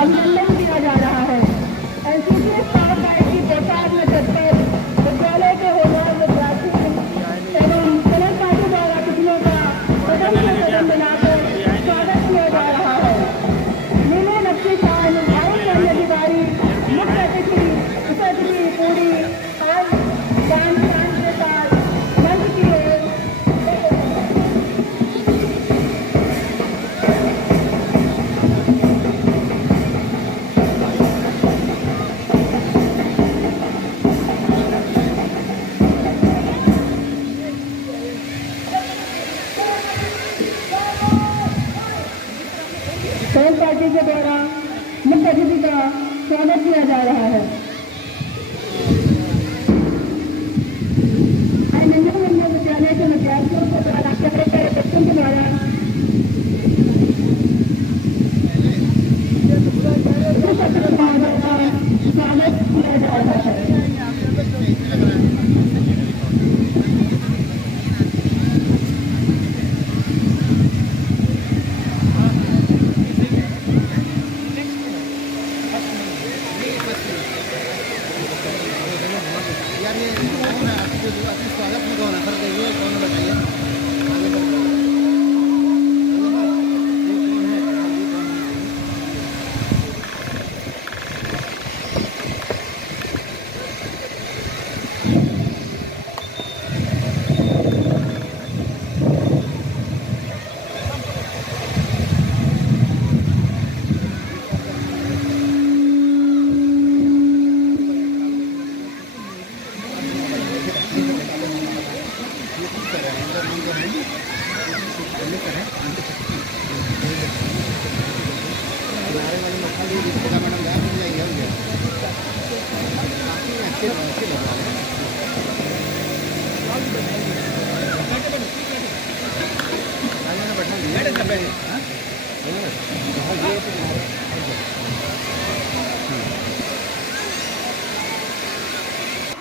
अभिनंदन किया जा रहा है। एनसीसी स्टाफ गाइड की पोशाक में छतकर विद्यालय के होनहार विद्यार्थी एवं कलर पार्टी द्वारा कितनों का कदम से कदम मिलाकर स्वागत किया जा रहा है। नीले नक्शे शान आयन अधिकारी मुख्य अतिथि उपस्थिति पूरी और ज्ञान शान के साथ मंच की ओर कलर पार्टी के द्वारा मुख्य अतिथि का स्वागत किया जा रहा है। विद्यालय के विद्यार्थियों को द्वारा बच्चों के द्वारा स्वागत किया जा रहा है।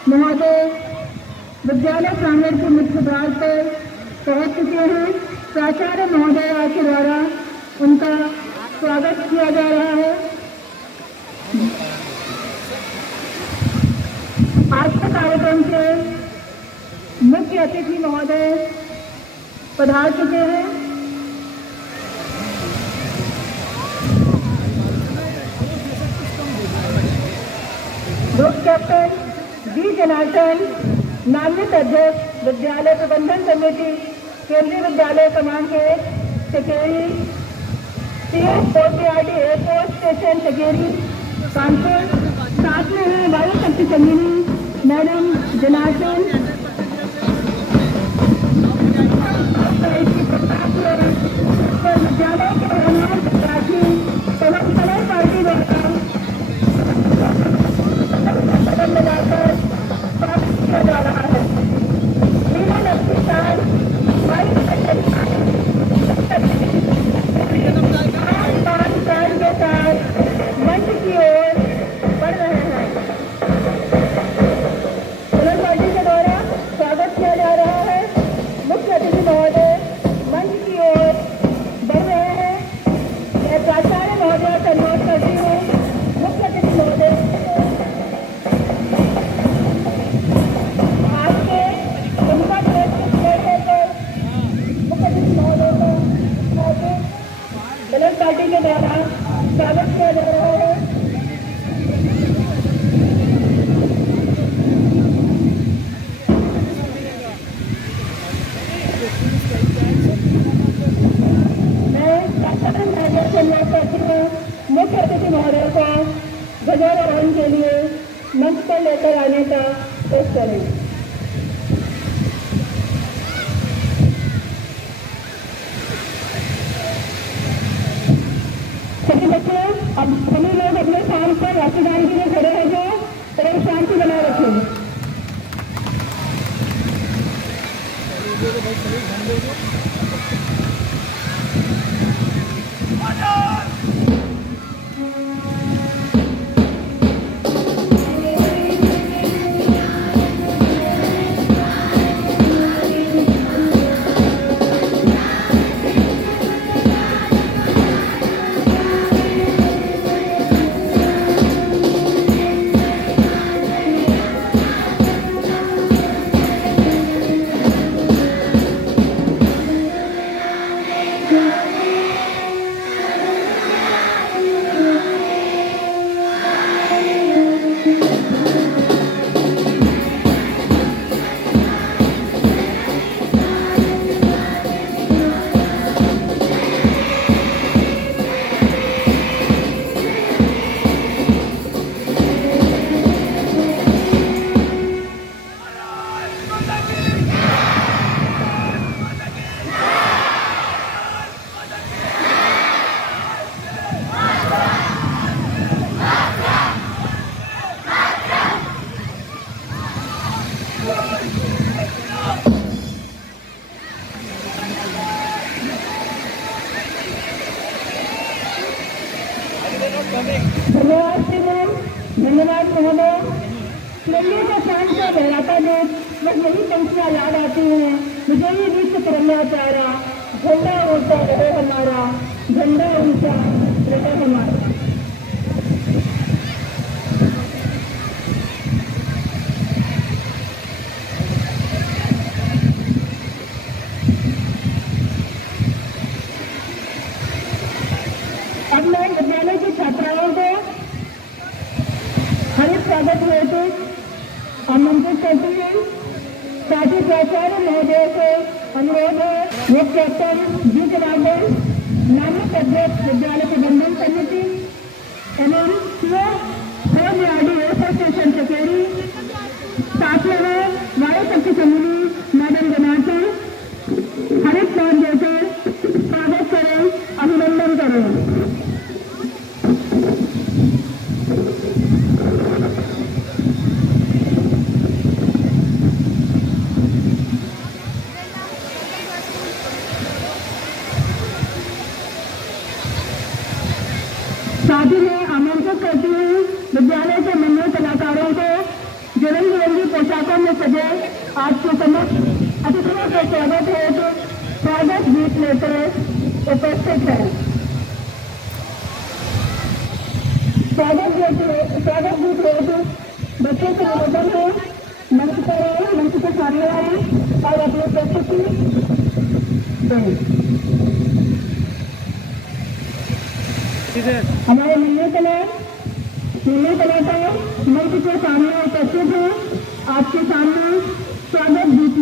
महोदय विद्यालय प्रांगण के मुख्य द्वार पर पहुंच चुके हैं। प्राचार्य महोदय के द्वारा उनका स्वागत किया जा रहा है। आज के कार्यक्रम के मुख्य अतिथि महोदय पधार चुके हैं। ग्रुप कैप्टन डी जनार्दन, नामित अध्यक्ष विद्यालय प्रबंधन समिति केंद्रीय विद्यालय क्रमांक 1 सेकेरी, CSOCRD एयरपोर्ट स्टेशन सेकेरी कानपुर। साथ में है वायु शक्ति संगिनी मैडम जनार्दन, विद्यालय के होनहार विद्यार्थी एवं कलर पार्टी द्वारा लगाकर स्वागत किया जा रहा है। नीला नक्शे शान वायु शक्ति के साथ मंच की ओर बढ़ रहे हैं। कलर पार्टी के द्वारा स्वागत किया जा रहा है। मुख्य अतिथि महोदय मंच की ओर बढ़ रहे हैं। मैं प्राचार्य महोदय का अनुरोध करती हूँ मुख्य अतिथि महोदय आपके उनका मुख्य अतिथि महोदय का कलर पार्टी के द्वारा स्वागत किया जा रहा है। मुख्य अतिथि महोदय का ध्वजारोहण के लिए मंच पर लेकर आने का पेश करें। सभी बच्चों अब सभी लोग अपने स्थान पर राष्ट्रगान के लिए खड़े रह जाओ और शांति बनाए रखें। धन्यवाद श्रीमान, धन्यवाद महोदय। तिरंगे का शान का लहराता देश, बस यही पंक्तियां याद आती हैं। विजयी विश्व तिरंगा प्यारा, झंडा ऊंचा रहे हमारा, झंडा ऊंचा रहे हमारा। अब मैं विद्यालय की छात्राओं को हरित स्वागत हेतु आमंत्रित करती हूँ। साथ ही प्राचार्य महोदय से अनुरोध है वो कैप्टन जी जनार्दन, नामक अध्यक्ष विद्यालय प्रबंधन समिति एवं एसोसिएशन कचेरी, साथ में है वायु शक्ति समूह मैडम जनार्दन, हरित पौध देकर स्वागत करें, अभिनंदन करें। साथ ही मैं आमंत्रित करती हूँ विद्यालय के मंगल कलाकारों को जो रंग बिरंगी पोशाकों में सजे आज के समक्ष अतिथियों के स्वागत है तो स्वागत गीत लेकर उपस्थित है। स्वागत गीत हेतु बच्चों से निवेदन है मंच पर आए, मंच के सामने आए और अपनी प्रस्तुति दें। हमारे नीले कलाकार मंच के सामने उपस्थित हैं। आपके सामने स्वागत गीत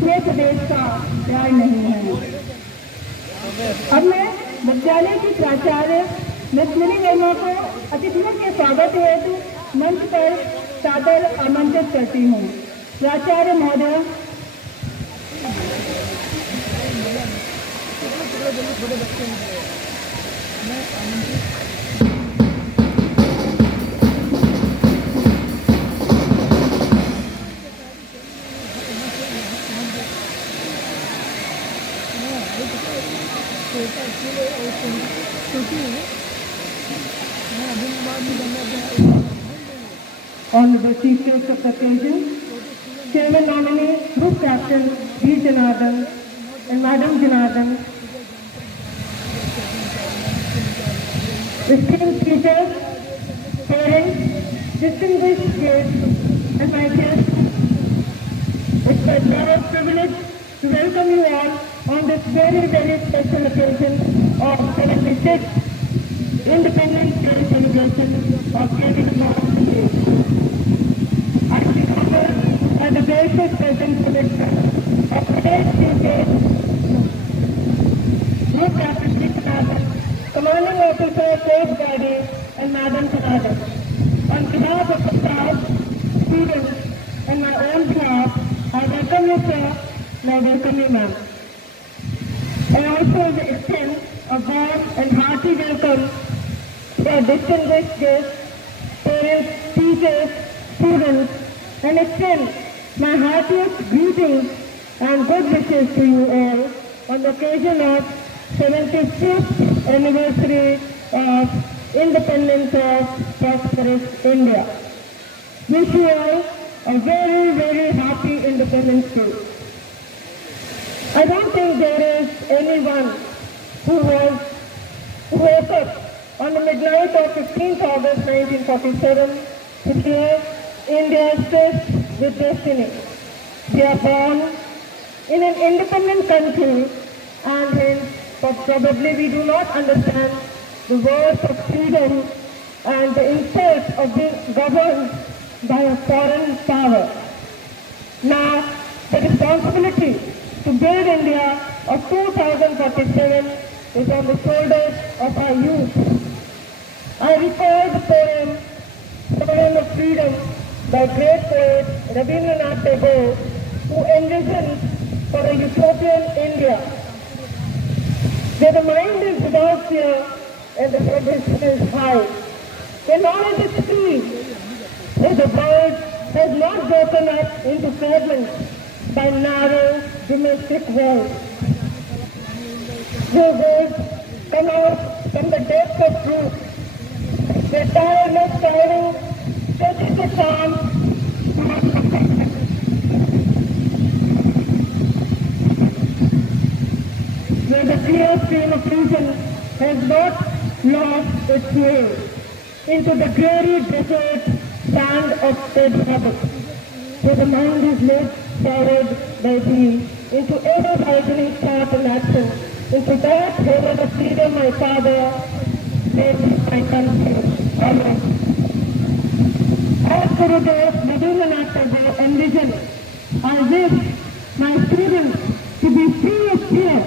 दूसरे प्रदेश का प्यार नहीं है। अब मैं विद्यालय की प्राचार्य मिस मिनी वर्मा को अतिथियों के स्वागत हेतु मंच पर सादर आमंत्रित करती हूँ। प्राचार्य महोदय। Honorable Chief Guest of the occasion, Chairman nominee, Group Captain V. Janardhan and Madam Janardhan, esteemed teachers, parents, distinguished guests, and my guests, it's my proud privilege to welcome you all on this very, very special occasion of 76th Independence Day celebration of K.V. I take honor and the gracious presence of today's teachers, Group Captain Janardhan, Commanding Officer, Coast Guardian, and Madam Janardhan. On behalf of the staff, students, and my own behalf, I welcome you, sir, and I welcome you, ma'am. I also extend a warm and hearty welcome to our distinguished guests, parents, teachers, students, and extend my heartiest greetings and good wishes to you all on the occasion of 75th anniversary of independence of prosperous India. Wish you all a very, very happy Independence Day. I don't think there is anyone who woke up on the midnight of 15th August 1947 to hear India stressed with destiny. They are born in an independent country and hence probably we do not understand the words of freedom and the impulse of being governed by a foreign power. Now, the responsibility to build India of 2047 is on the shoulders of our youth. I recall the poem, Sovereign of Freedom, by great poet Rabindranath Tagore, who envisioned for a utopian India, where the mind is without fear and the progression is high, where knowledge is free, where the world has not broken up into fragments by narrow domestic walls. Your words come out from the depth of truth, where tireless striving touches the charm where the clear stream of reason has not lost its way into the dreary desert sand of dead habits, where the mind is led forward by dream into ever-widening thought and action, into that heaven of freedom my Father made my country. Amen. As Gurudev Rabindranath Tagore envisioned, I wish my students to be free of fear.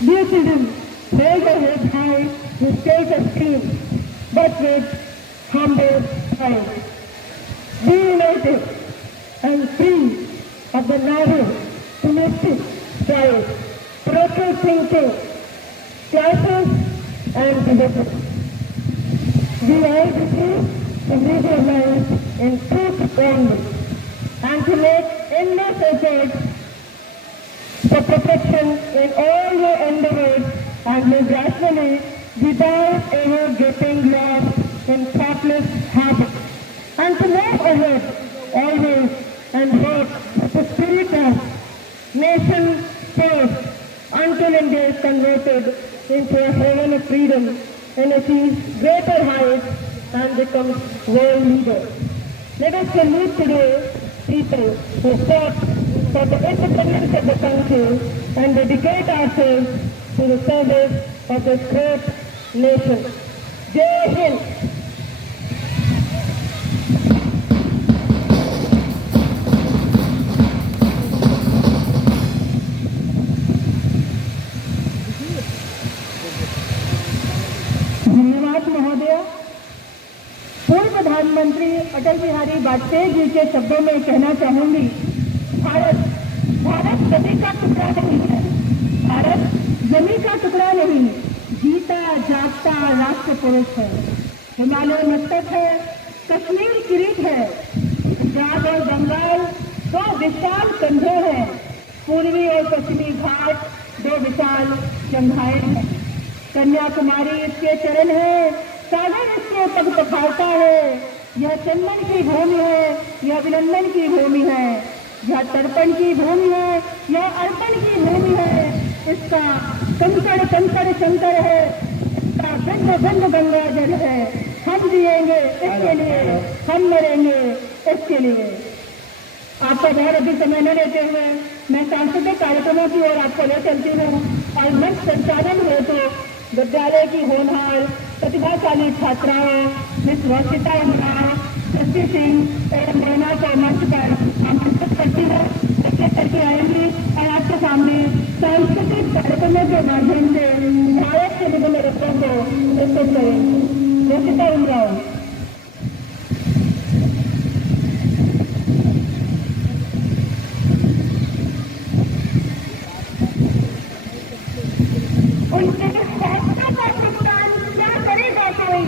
Dear children, hold your head high with self-esteem, but with humble pride. Be united and free of the narrow, domestic strife, parochial thinking, classes and division. We all receive to live our lives in truth only and to make endless efforts for protection in all your endeavors and live rationally without ever getting lost in thoughtless habits. And to move ahead always and work with the spirit of nation first until India is converted into a heaven of freedom and achieves greater heights and becomes world leader. Let us salute today people who fought for the independence of the country and dedicate ourselves to the service of this great nation. Jai Hind! धन्यवाद महोदय। पूर्व प्रधानमंत्री अटल बिहारी वाजपेयी जी के शब्दों में कहना चाहूंगी, भारत भारत जमी का टुकड़ा नहीं है, भारत जमी का टुकड़ा नहीं, जीता जागता राष्ट्र पुरुष है। हिमालय मस्तक है, कश्मीर किरीट है, पंजाब और बंगाल दो विशाल कंधे हैं, पूर्वी और पश्चिमी घाट दो विशाल जंघाएं हैं। कन्याकुमारी इसके चरण है, सागर इसके पग पखारता है। यह चंदन की भूमि है, यह अभिनंदन की भूमि है, यह तर्पण की भूमि है, यह अर्पण की भूमि है। इसका कंकड़ कंकड़ शंकर है, इसका गंग गंग गंगा जल है। हम जिएंगे इसके लिए, हम मरेंगे इसके लिए। आपका बहुत अधिक समय न लेते हुए मैं सांस्कृतिक कार्यक्रमों की ओर आपको ले चलती हूँ और मंच संचालन हो तो विद्यालय की होनहार प्रतिभाशाली छात्राओं मिस वर्षिता इंद्रा, शशि सिंह एवं रेना को मंच पर आमंत्रित करती हूँ। करके आएंगी और आपके सामने सांस्कृतिक कार्यक्रमों के माध्यम से भारत के विभिन्न रत्नों को प्रस्तुत करेंगे। वर्षिता इंद्रा। उनके फैसला का भुगतान क्या करेगा कोई,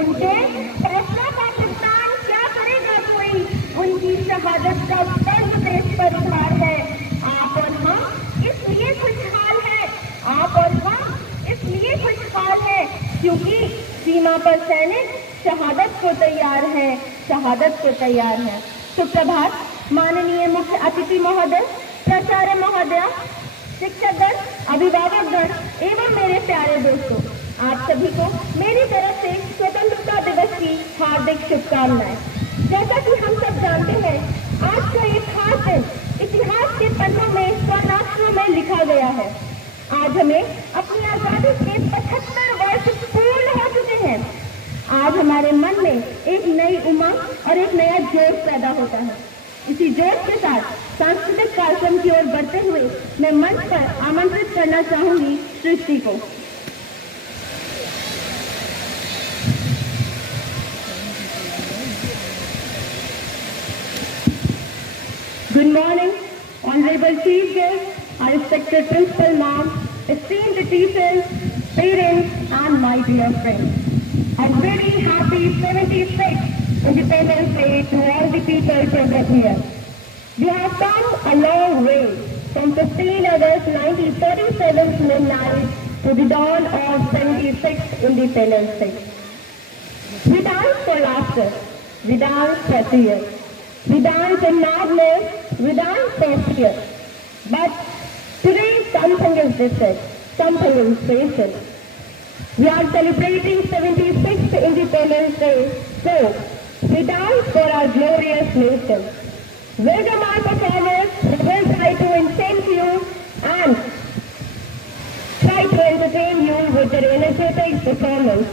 उनके फैसला का भुगतान क्या करेगा कोई, उनकी शहादत का पर्व देश पर उधार है। आप और हम इसलिए खुशहाल है, आप और हम इसलिए खुशहाल है क्योंकि सीमा पर सैनिक शहादत को तैयार है, शहादत को तैयार है। सुप्रभात माननीय मुख्य अतिथि महोदय, प्राचार्य महोदय, शिक्षकगण, अभिभावकगण एवं मेरे प्यारे दोस्तों, आप सभी को मेरी तरफ से स्वतंत्रता दिवस की हार्दिक शुभकामनाएं। जैसा कि हम सब जानते हैं, आज का ये खास दिन इतिहास के पन्नों में स्वर्णाक्षरों में लिखा गया है। आज हमें अपनी आजादी के 75 वर्ष पूर्ण हो चुके हैं। आज हमारे मन में एक नई उमंग और एक नया जोश पैदा होता है। इसी जोश के साथ सांस्कृतिक कार्यक्रम की ओर बढ़ते हुए मैं मंच पर आमंत्रित करना चाहूंगी सृष्टि को। Good morning, Honorable Chief Guest, our respected Principal Ma'am, esteemed teachers, parents and my dear friends. A very happy 76th Independence Day to all the people present here. We have come a long way from 15 August 1947's midnight to the dawn of 76th Independence Day. We dance for laughter, we dance for tears, we dance in madness, we dance for fear. But today something is different, something is special. We are celebrating 76th Independence Day, so we dance for our glorious nation. Welcome our performers, we will try to entertain you and try to entertain you with their energetic performance.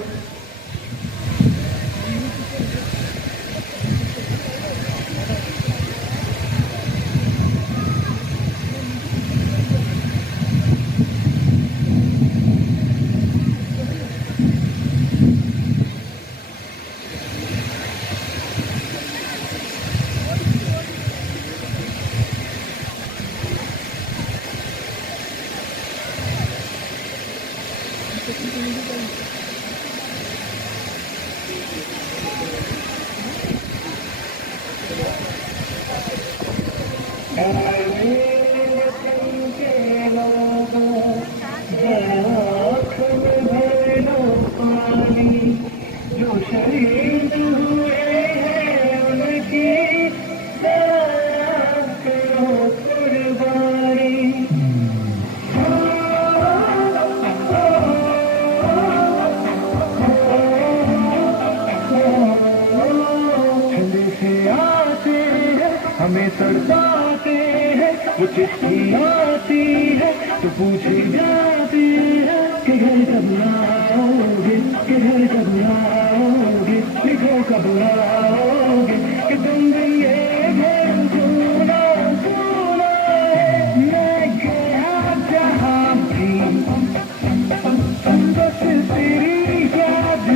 हमें तड़पाते हैं, वो चिट्ठी आती है तो पूछी जाती है कि घर कब आओगे, कि घर कब आओगे, लिखो कब आओगे, कि तुम भी ये घर सुना सुना है। मैं गया जहाँ भी बस तेरी याद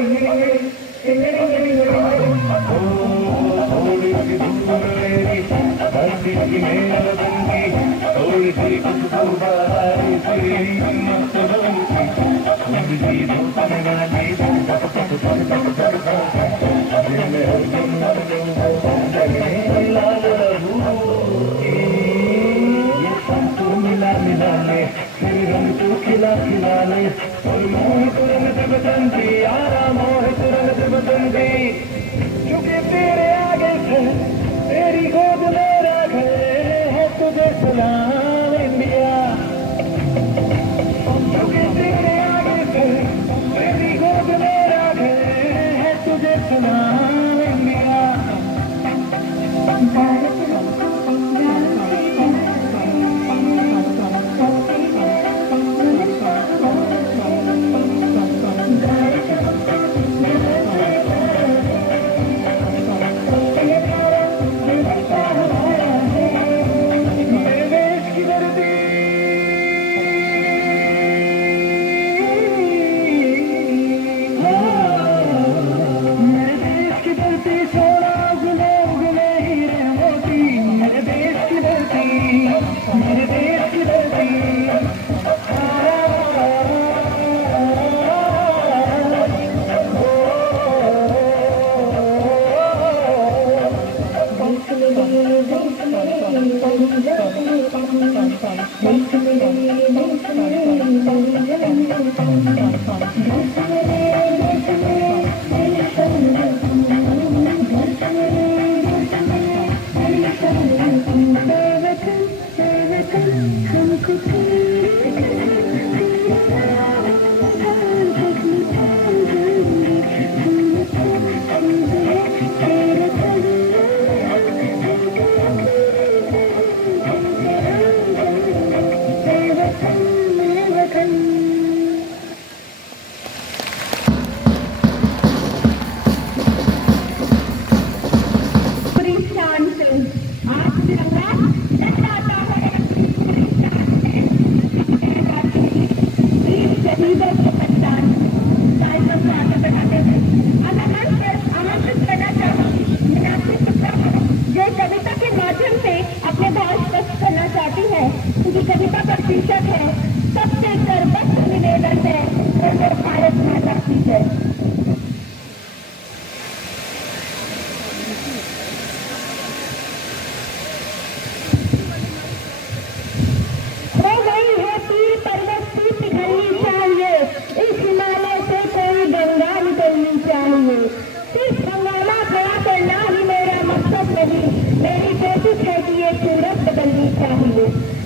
थोड़ी सी दूर मेरी धरती की मेल बंदी, थोड़ी सी खुशबू बहारी सी मस्त बंसी, थोड़ी सी धूप निगाली पक पक पक पक पक पक, दिल में हर जन्नत जगने लाल रहू, ये सब तो मिला मिला ले, फिर रंग तो खिला खिला ले, और मोहित रंग बसंती यारा मोहित रंग बसंती, चुके तेरे आगे से तेरी गोद मेरा घर है, तुझे सलाम इंडिया, चुके तेरे आगे से तेरी गोद मेरा घर है, तुझे सलाम इंडिया।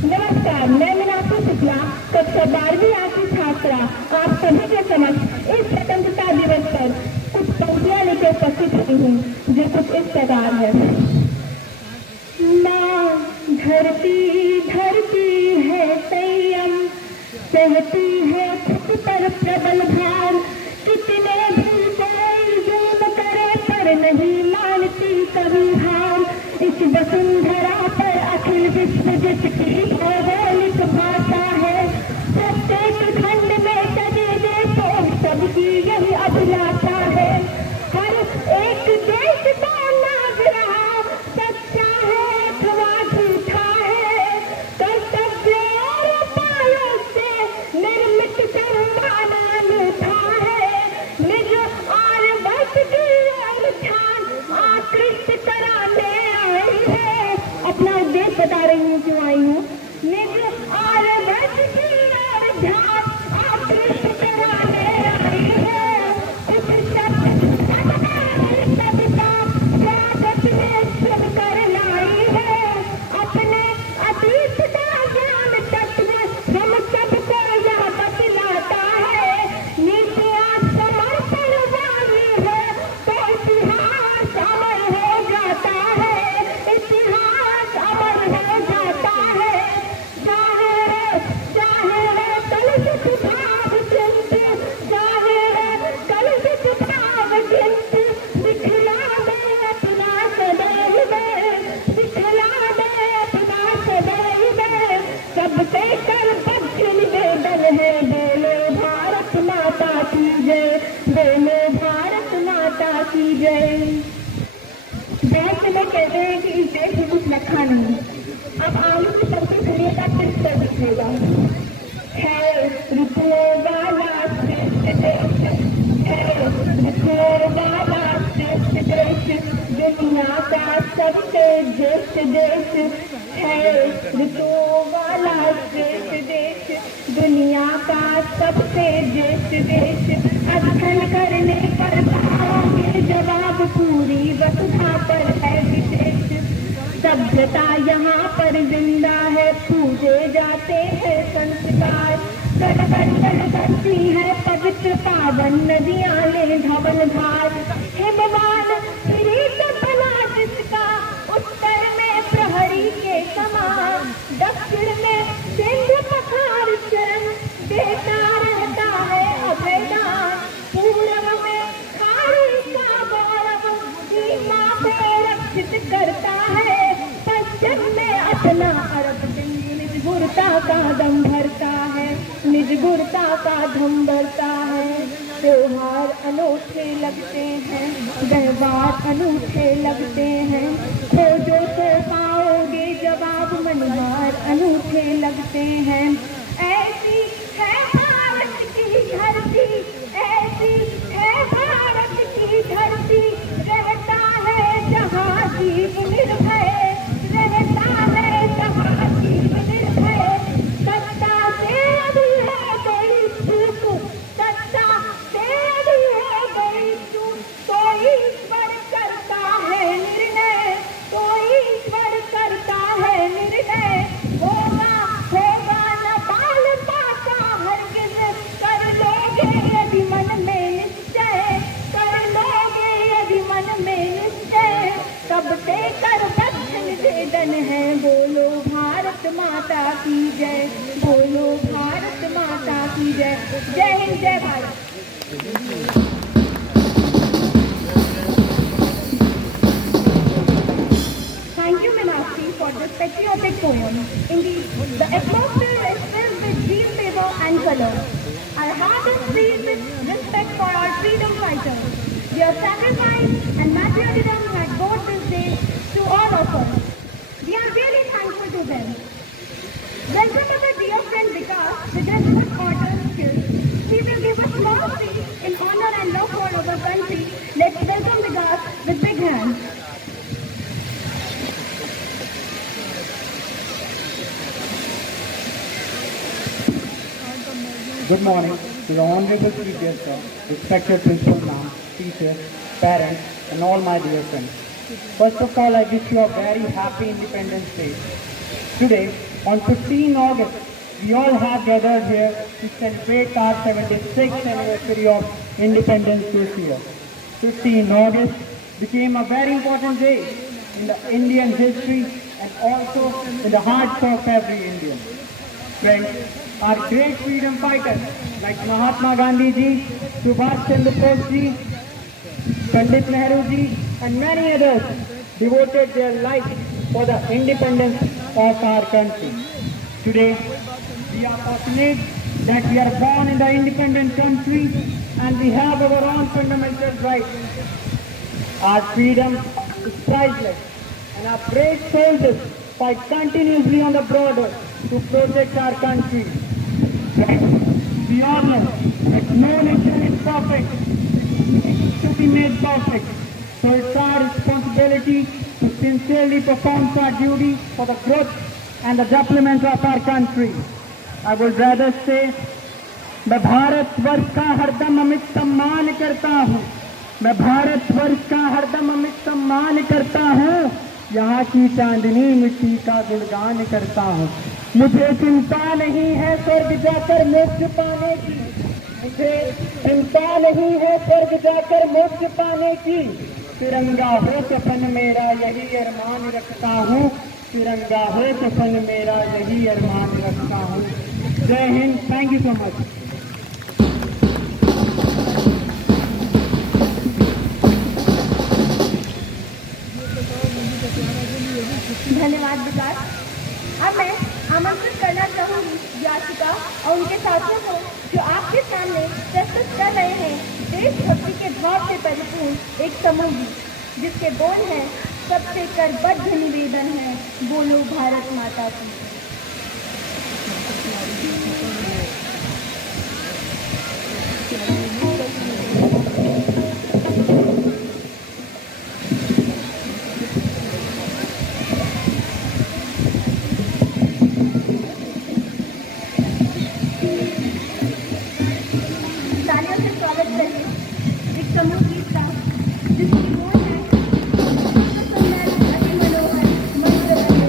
नमस्कार, मैं मीनाक्षी शुक्ला, कक्षा 12वीं की छात्रा आप सभी के समक्ष इस स्वतंत्रता दिवस पर कुछ पंक्तियां लेकर उपस्थित हुई हूँ, जो कुछ इस प्रकार है। माँ धरती धरती है संयम, सहती है खुद पर प्रबल भार, कितने भी कोई जुल्म करे पर नहीं मानती कभी हार। इस वसुंधरा पर अखिल विश्व जिसकी भौगोलिक भाषा है, प्रत्येक खंड में सजे देशों सबकी यही अभिलाषा है। हर एक देश का नागरा सच्चा है अथवा झूठा है, कर्तव्य और उपायों से निर्मित सम्मान अनूठा है। निज आर्यभट्ट की ओर ध्यान आकृष्ट कराने आई है। अपना उद्देश्य बता रही हूँ क्यों आई हूँ। निज आर्यभट्ट की ओर ध्यान आकृष्ट कराने आई है। इस सभ्यता स्वागत में शुभ कर लाई है। अपने अतीत का ज्ञान तत्व हम सबको यह बतलाता है। नीतियाँ समर्पण वाली है तो इतिहास अमर हो जाता है, इतिहास अमर हो जाता है। चाहे हमें कहते हैं कि इस देश में कुछ रखा नहीं। अब आलू की सब्जी खरीदा किस पर दिखेगा? है रुपये वाला दुनिया का सबसे ज्येष्ठ देश है। ऋतु वाला श्रेष्ठ देश दुनिया का सबसे ज्येष्ठ देश। अध्ययन करने पर पाओगे जवाब, पूरी वसुधा पर है विशेष। सभ्यता यहाँ पर जिंदा है, पूजे जाते हैं संस्कार। करती है पवित्र पावन नदियाँ ले धवन धार। हिमवान किरीट बना जिसका, उत्तर में प्रहरी के समान। दक्षिण में सिंधु पठार चरण देता रहता है अभयदान। पूर्व में खाड़ी का गौरव सीमा पे रक्षित करता है। पश्चिम में अपना अरब निजगुरता का दम भरता है, निजगुरता का दम भरता है। त्योहार अनूठे लगते हैं, व्यवहार अनूठे लगते हैं। खोजो तो पाओगे जवाब, मनहार अनूठे लगते हैं। ऐसी है भारत की धरती, ऐसी है भारत की धरती। रहता है जहाँ जीव निर्भय, रहता है जहाँ जीव निर्भय। सत्ता से अभी है गई चूक, सत्ता से अभी है गई चूक। तो ईश्वर करता है निर्णय, तो ईश्वर करता है निर्णय। होगा होगा न बाल पाता हरगिज, कर लोगे यदि मन में निश्चय, कर लोगे यदि मन में निश्चय। तब से करबद्ध निवेदन है, बोलो भारत माता की जय, बोलो भारत माता की जय। जय हिंद, जय Bharat. Thank you, Meenakshi, for this patriotic poem. Indeed, the atmosphere is filled with green paper and color. Our heart is filled with respect for our freedom fighters. Their sacrifice and patriotism had brought this day to all of us. We are really thankful to them. Welcome our dear friend Vikas with his good order skills. He will give a small speech in honor and love for our country. Let's welcome Vikas with big hands. Good morning to the Honorable Chief Guest, respected Principal Ma'am, teachers, parents, and all my dear friends. First of all, I wish you a very happy Independence Day. Today, on 15 August, we all have gathered here to celebrate our 76th anniversary of independence this year. 15 August became a very important day in the Indian history and also in the hearts of every Indian. Friends, our great freedom fighters like Mahatma Gandhi ji, Subhash Chandra Bose ji, Pandit Nehru ji, and many others devoted their life for the independence of our country. Today, we are fortunate that we are born in the independent country and we have our own fundamental rights. Our freedom is priceless and our brave soldiers fight continuously on the border to protect our country. We all know that no nation is perfect, it should be made perfect. So it's our responsibility to sincerely perform our duty for the growth and the development of our country. I would rather say, मैं भारतवर्ष का हरदम अमित सम्मान करता हूँ, मैं भारतवर्ष का हरदम अमित सम्मान करता हूँ, यहाँ की चांदनी मिट्टी का गुणगान करता हूँ। मुझे चिंता नहीं है स्वर्ग जाकर मोक्ष पाने की, मुझे चिंता नहीं है स्वर्ग जाकर मोक्ष पाने की। तिरंगा हो सपन मेरा यही अरमान रखता हूँ, तिरंगा हो सपन मेरा यही अरमान रखता हूँ। जय Hind, thank you so much. धन्यवाद विकास। अब मैं आमंत्रित करना चाहूंगी याचिका और उनके साथियों को जो आपके सामने प्रस्तुत कर रहे हैं देशभक्ति के भाव से परिपूर्ण एक समूह गीत, जिसके बोल हैं सबसे करबद्ध निवेदन है, बोलो भारत माता की। तालियों से स्वागत करिए एक समूह गीत का, जिसकी बोल है सुंदर, अति मनोहर, मंत्र बने।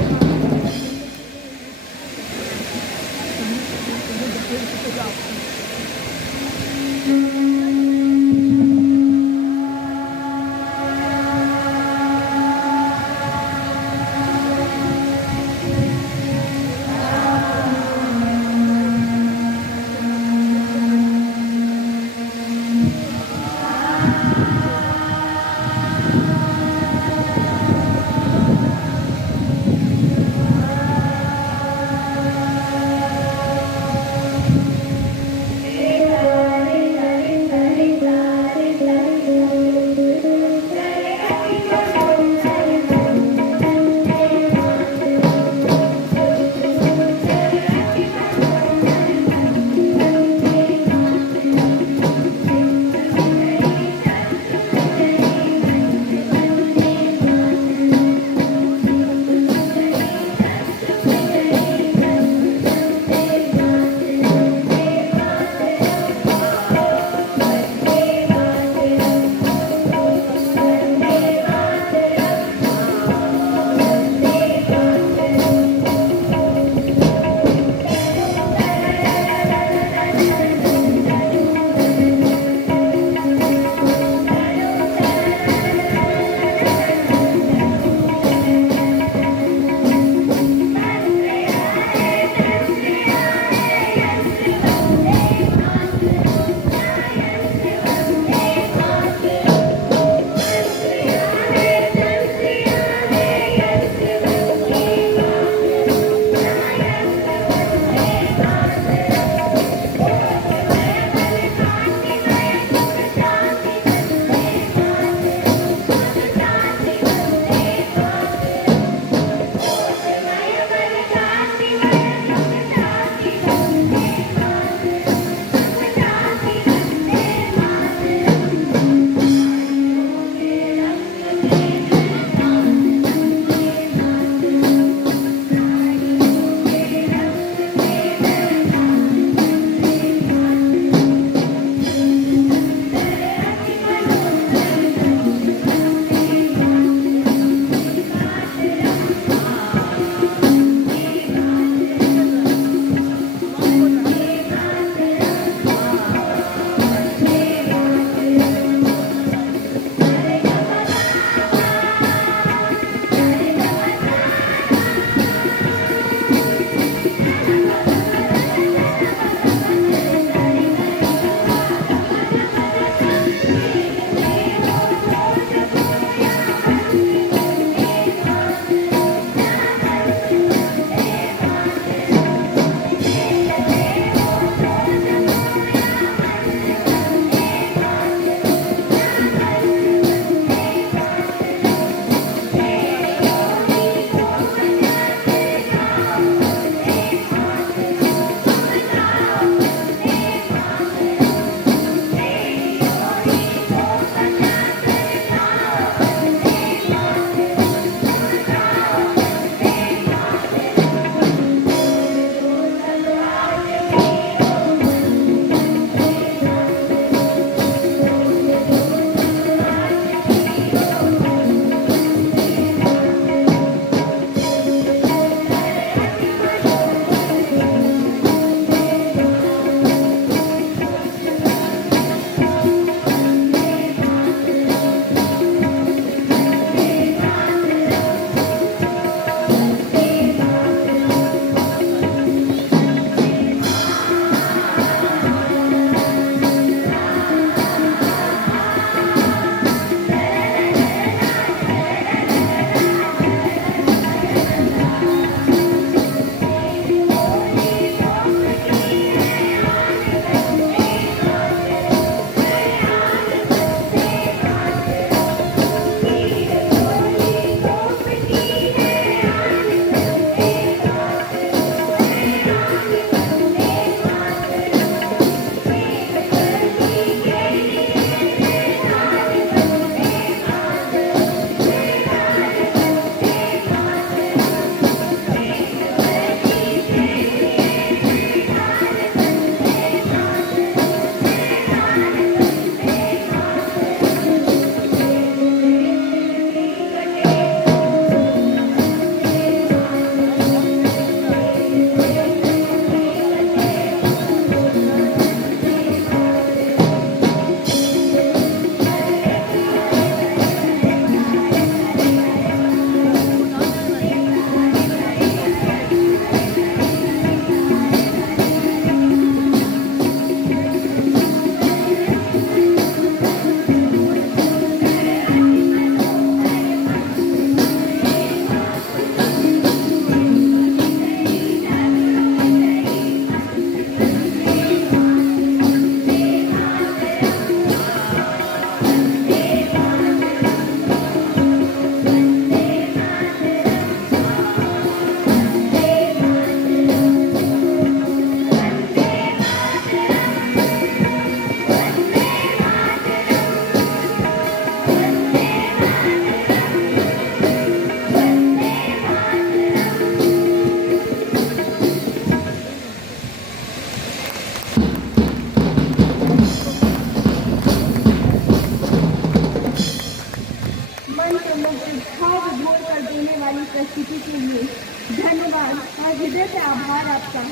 और हृदय से आभार आपका।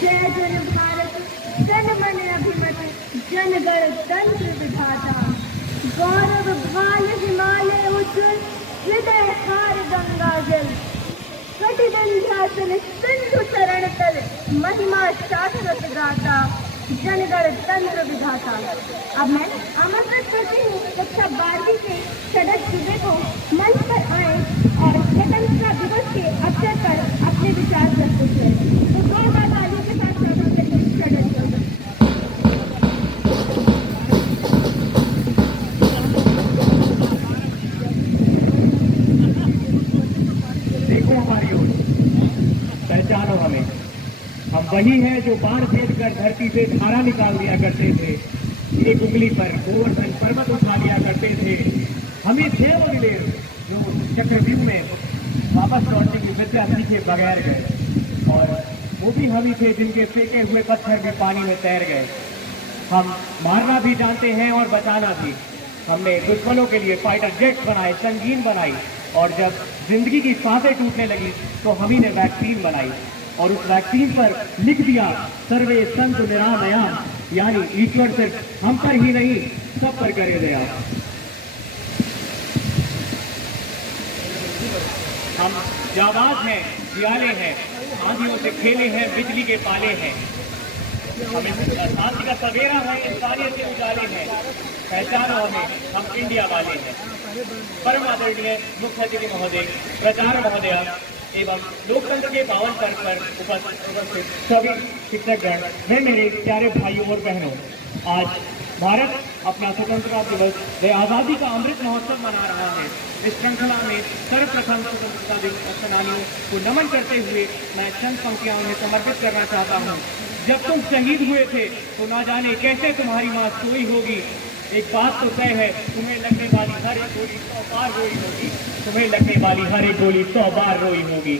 जय जन भारत जन मन अभिमत जन गण तंत्र विधाता, गौरव भाल हिमालय उज्ज्वल हृदय हार गंगा जल, कटिबंध्याचल सिंधु चरण तल महिमा शाश्वत गाता, जनगण तंत्र विधाता। अब मैं आमंत्रित करती हूँ कक्षा 12वीं के सदस्य सूबे को मंच पर आए और स्वतंत्रता दिवस के अवसर पर अपने विचार प्रस्तुत करें। तो जोरदार तालियों के साथ स्वागत करें सदस्य। देखो हमारी ओर, पहचानो हमें। हम वही हैं जो बाण भेज कर धरती से धारा निकाल दिया करते थे, एक उंगली पर गोवर्धन पर्वत उठा लिया करते थे। हमें थे वो मिले जो चक्रव्यूह में वापस लौटने की विद्या सीखे बगैर गए, और वो भी हम ही थे जिनके फेंके हुए पत्थर भी पानी में तैर गए। हम मारना भी जानते हैं और बचाना भी। हमने दुश्मनों के लिए फाइटर जेट्स बनाए, संगीन बनाई, और जब जिंदगी की सांसें टूटने लगी तो हम ही ने वैक्सीन बनाई, और उस वैक्सीन पर लिख दिया सर्वे संत निरामया, यानी ईश्वर सिर्फ हम पर ही नहीं सब पर करे दया। हम जाबाज हैं, जियाले हैं, आंधियों से खेले हैं, बिजली के पाले हैं। हमें शांति का सवेरा है, इंसानियत के उजाले हैं। पहचानो हमें, हम इंडिया वाले हैं। परम आदरणीय मुख्य अतिथि महोदय, प्राचार्य महोदया एवं लोकतंत्र के पावन पर्व पर उपस्थित सभी शिक्षकगण, वे मेरे प्यारे भाइयों और बहनों, आज भारत अपना स्वतंत्रता दिवस व आज़ादी का अमृत महोत्सव मना रहा है। इस श्रृंखला में सर्वप्रथम स्वतंत्रता दिवस सेनानियों को नमन करते हुए मैं चंद पंक्तियां उन्हें समर्पित करना चाहता हूँ। जब तुम शहीद हुए थे तो ना जाने कैसे तुम्हारी माँ सोई होगी। एक बात तो तय है, तुम्हें लगने वाली हर एक गोली 100 बार रोई होगी। तुम्हें लगने वाली हर एक गोली 100 बार रोई होगी।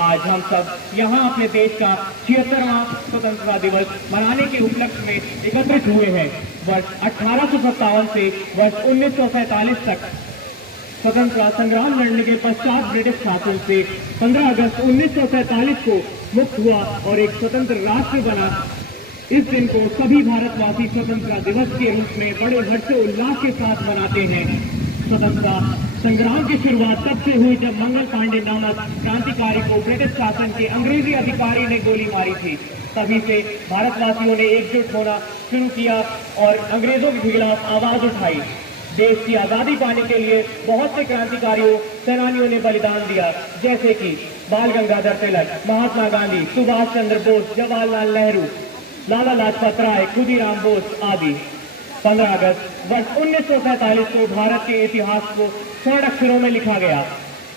आज हम सब यहाँ अपने देश का 76वां स्वतंत्रता दिवस मनाने के उपलक्ष्य में एकत्रित हुए हैं। वर्ष 1857 से वर्ष 1947 तक स्वतंत्रता संग्राम लड़ने के पश्चात ब्रिटिश शासन से 15 अगस्त 1947 को मुक्त हुआ और एक स्वतंत्र राष्ट्र बना। इस दिन को सभी भारतवासी स्वतंत्रता दिवस के रूप में बड़े हर्षोल्लास के साथ मनाते हैं। स्वतंत्रता संग्राम की शुरुआत तब से हुई जब मंगल पांडे नामक क्रांतिकारी को ब्रिटिश शासन के अंग्रेजी अधिकारी ने गोली मारी थी। तभी से भारतवासियों ने एकजुट होना शुरू किया और अंग्रेजों के खिलाफ आवाज उठाई। देश की आजादी पाने के लिए बहुत से क्रांतिकारियों, सेनानियों ने बलिदान दिया, जैसे कि बाल गंगाधर तिलक, महात्मा गांधी, सुभाष चंद्र बोस, जवाहरलाल नेहरू, लाला लाजपत राय, खुदीराम बोस आदि। 15 अगस्त वर्ष 1947 को भारत के इतिहास को स्वर्ण अक्षरों में लिखा गया।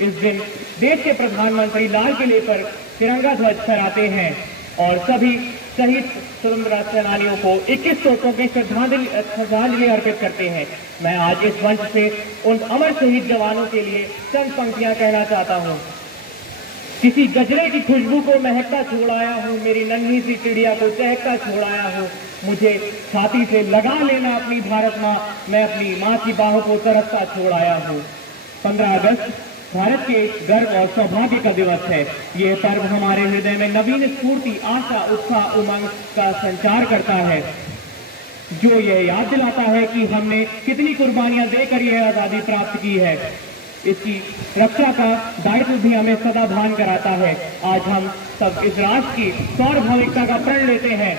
इस दिन देश के प्रधानमंत्री लाल किले पर तिरंगा ध्वज फहराते हैं और सभी शहीद स्वतंत्रता सेनानियों को 21 तोपों की श्रद्धांजलि अर्पित करते हैं। मैं आज इस मंच से उन अमर शहीद जवानों के लिए चंद पंक्तियां कहना चाहता हूँ। किसी गजरे की खुशबू को महकता छोड़ाया हूँ, मेरी नन्ही सी चिड़िया को चहकता छोड़ाया हूँ। मुझे छाती से लगा लेना अपनी भारत माँ, मैं अपनी माँ की बाहों को तरसता छोड़ाया हूँ। 15 अगस्त भारत के गर्व और सौभाग्य का दिवस है। ये पर्व हमारे हृदय में नवीन स्फूर्ति, आशा, उत्साह, उमंग का संचार करता है, जो ये याद दिलाता है कि हमने कितनी कुर्बानियां देकर यह आजादी प्राप्त की है। इसकी रक्षा का दायित्व भी हमें सदा भान कराता है। आज हम सब इस राष्ट्र की सार्वभौमिकता का प्रण लेते हैं।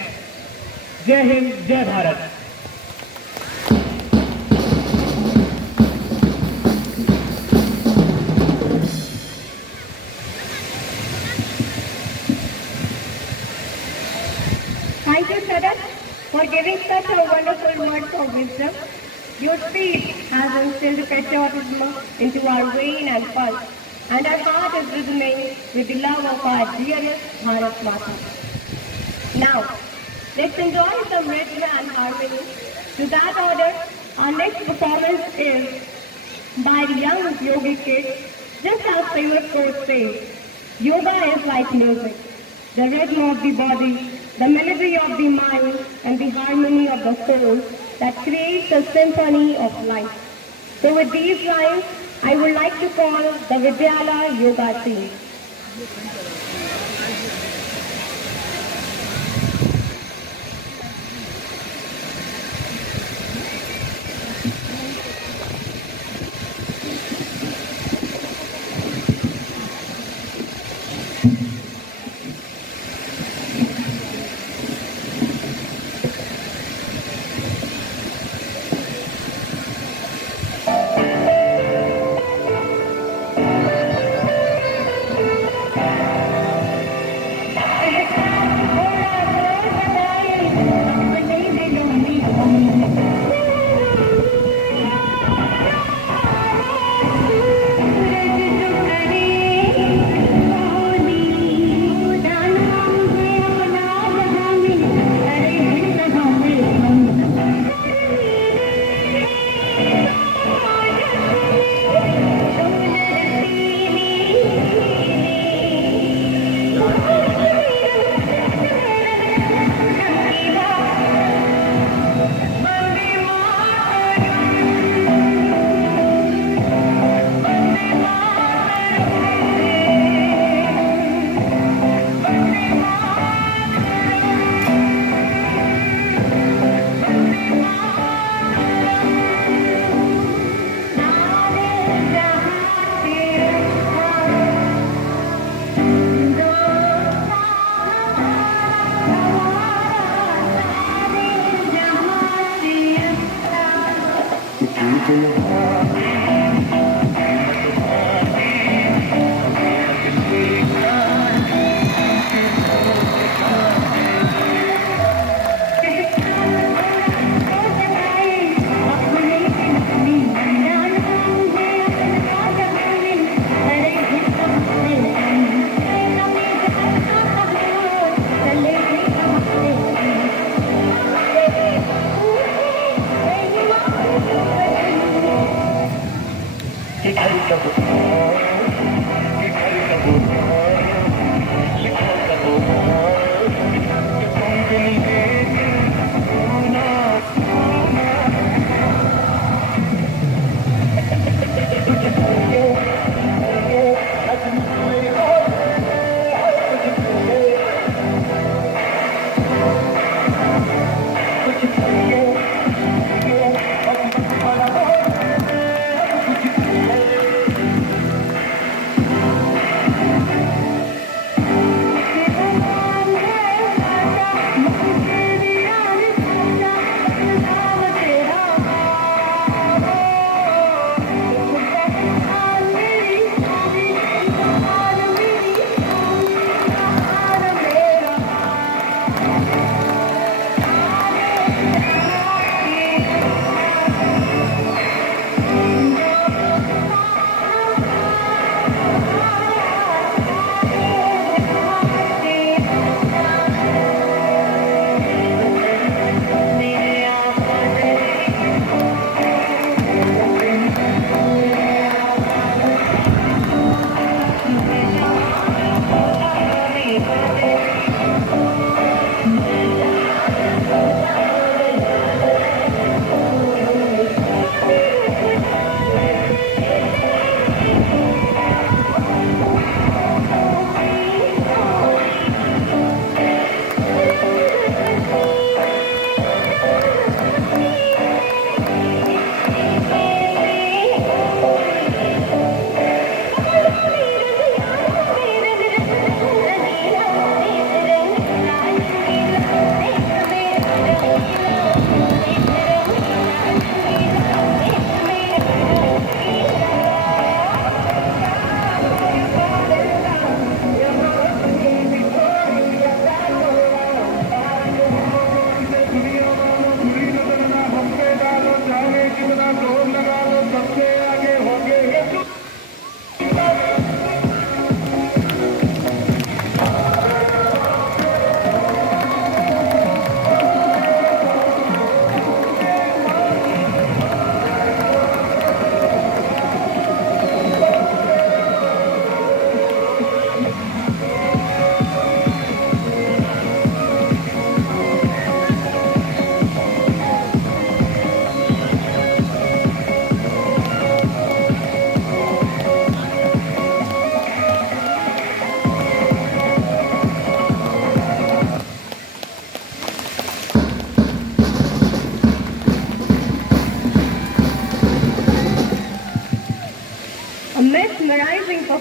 जय हिंद, जय Bharat. Thank you, Sadat, for giving such a wonderful words of wisdom. Your speech has instilled patriotism into our vein and pulse, and our heart is rhythmic with the love of our dearest Bharat Mata. Now, let's enjoy some rhythm and harmony. To that order, our next performance is by the young yogic kids. Just as famous quote says, yoga is like music, the rhythm of the body, the melody of the mind, and the harmony of the soul that creates a symphony of life. So with these lines, I would like to call the Vidyala Yoga team.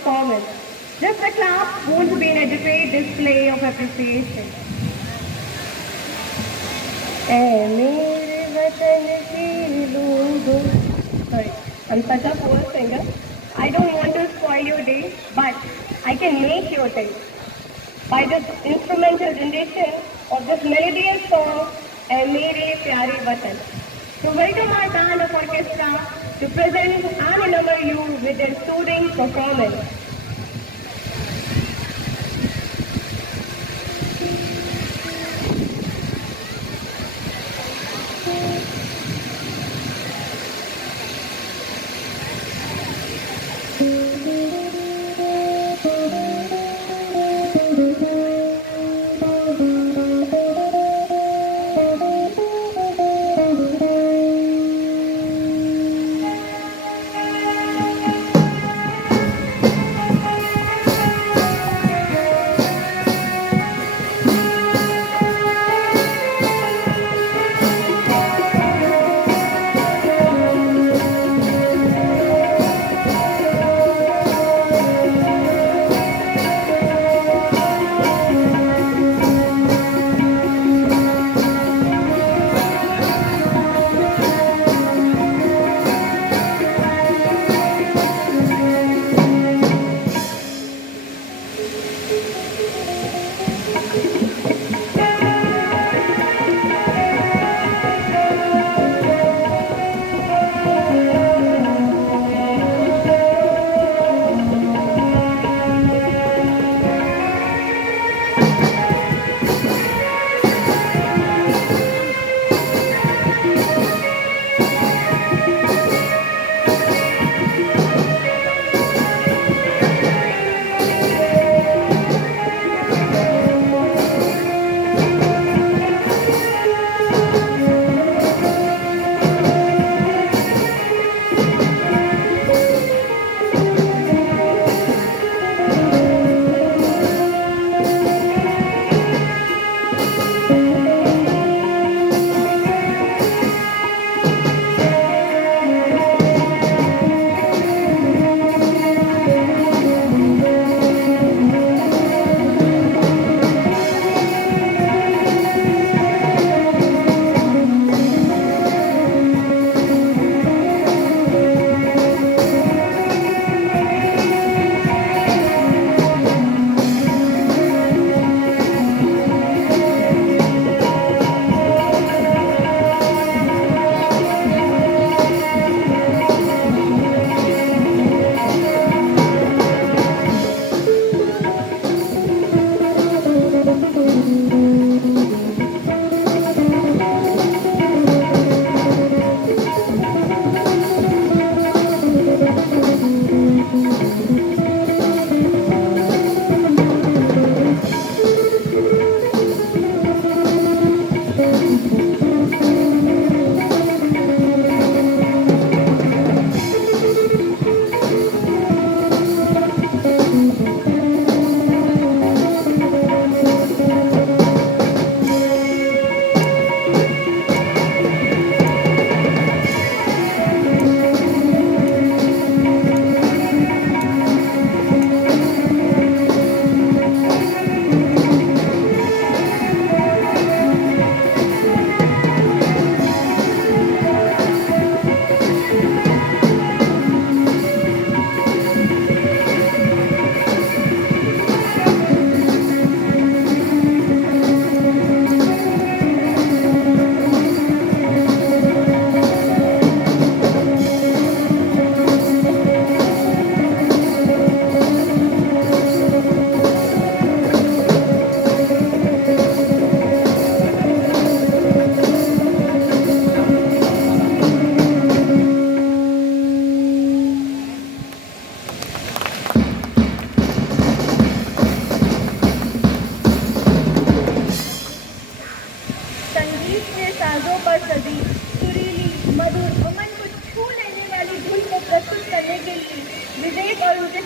performance. Just a clap won't be an adequate display of appreciation. ऐ मेरे वतन के लोगों. Sorry, I'm such a poor singer. I don't want to spoil your day, but I can make your day by this instrumental rendition of this melodious song, ऐ मेरे प्यारे वतन. So welcome our band of orchestra to present and enamor you with their soothing performance.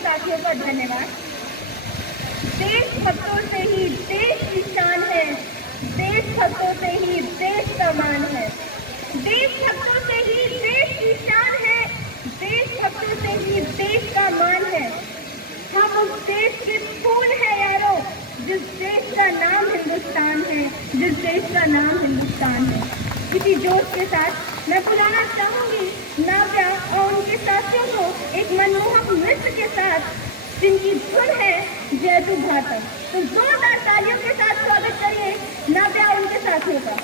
साथियों का धन्यवाद। देशभक्तों से ही देश की शान है, देशभक्तों से ही देश का मान है, देशभक्तों से ही देश की शान है, देशभक्तों से ही देश का मान है। आप उस देश के फूल है यारों, जिस देश का नाम हिंदुस्तान है, जिस देश का नाम हिंदुस्तान है। इसी जोश के साथ मैं बुलाना चाहूंगी नाव्या और उनके साथियों को एक मनमोहक नृत्य के साथ, जिनकी धुन है जय तू भारत। तो जोरदार तालियों के साथ स्वागत करिए नाव्या और उनके साथियों का।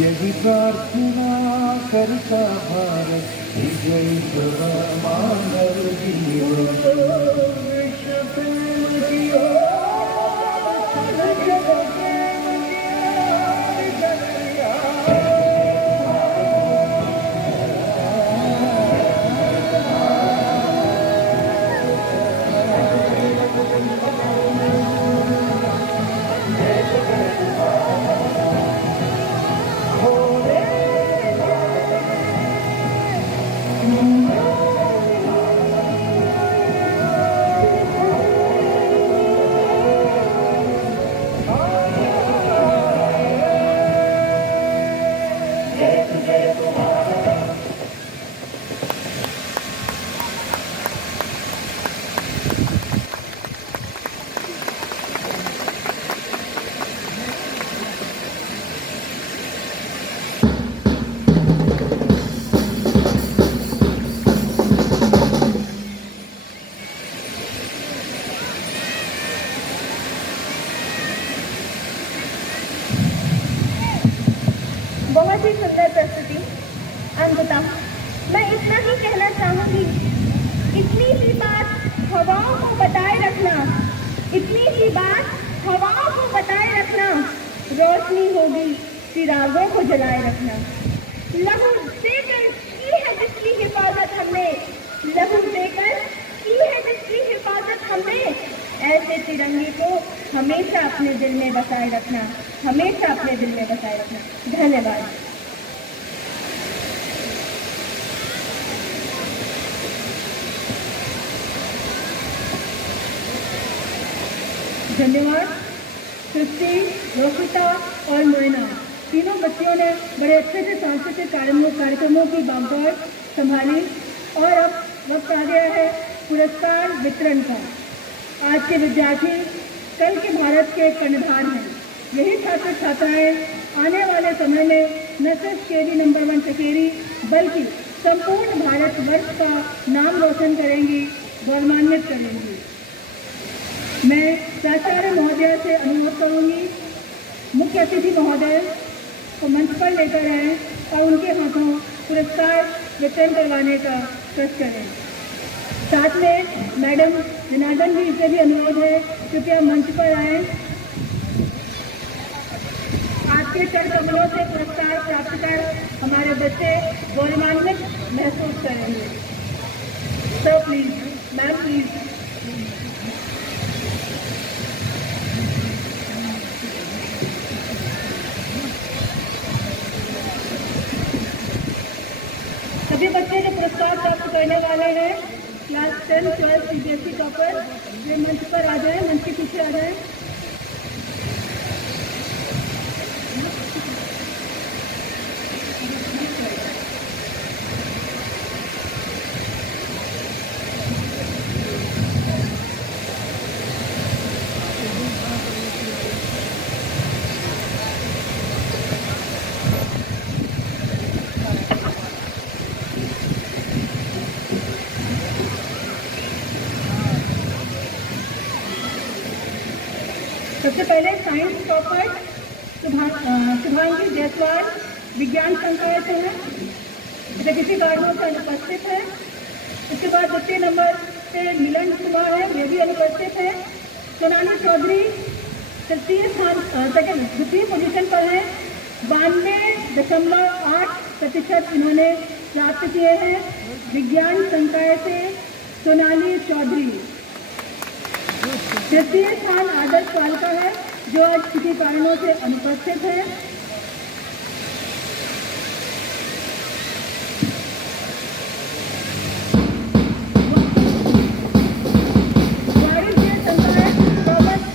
यही प्रार्थना करता भारत विजय मानव जीवन विश्व प्रेम की ही सुंदर प्रस्तुति अंततः मैं इतना ही कहना चाहूंगी, इतनी सी बात हवाओं को बताए रखना, इतनी सी बात हवाओं को बताए रखना, रोशनी होगी चिरागों को जलाए रखना। लहू देकर की है जिसकी हिफाजत हमने, लहू देकर की है जिसकी हिफाजत हमने, ऐसे तिरंगे को हमेशा अपने दिल में बसाए रखना, हमेशा अपने दिल में बसाए रखना। धन्यवाद। धन्यवाद। सृष्टि, रोशिता और मोइना तीनों बच्चियों ने बड़े अच्छे से सांस्कृतिक कार्यक्रमों की भागदौड़ संभाली और अब वक्त आ गया है पुरस्कार वितरण का। आज के विद्यार्थी कल के भारत के कर्णधार हैं। यही छात्र छात्राएं आने वाले समय में न सिर्फ केवी नंबर 1 चकेरी बल्कि संपूर्ण भारतवर्ष का नाम रोशन करेंगी, गौरवान्वित करेंगी। मैं प्राचार्य महोदय से अनुरोध करूंगी, मुख्य अतिथि महोदय को मंच पर लेकर आए और उनके हाथों पुरस्कार वितरण करवाने का कष्ट करें। साथ में मैडम जनार्दन जी से भी अनुरोध है, कृपया मंच पर आए। आपके चरण कमलों से पुरस्कार प्राप्त कर हमारे बच्चे गौरवान्वित महसूस करेंगे। Sir please, ma'am please. सभी बच्चे जो पुरस्कार प्राप्त करने वाले हैं, क्लास 10, 12 सीबीएसई टॉपर, वे मंच पर आ जाएं, मंच के पीछे आ जाएं। सबसे पहले साइंस टॉपर शुभांगी जायसवाल विज्ञान संकाय से है, जो किसी कारणों से अनुपस्थित है। इसके बाद द्वितीय नंबर से मिलन कुमार है, ये भी अनुपस्थित है। सोनाली चौधरी द्वितीय पोजीशन पर है, 92.8% इन्होंने प्राप्त किए हैं। विज्ञान संकाय से सोनाली चौधरी। तृतीय स्थान आदर्श पाल का है, जो आज किसी कारणों से अनुपस्थित है।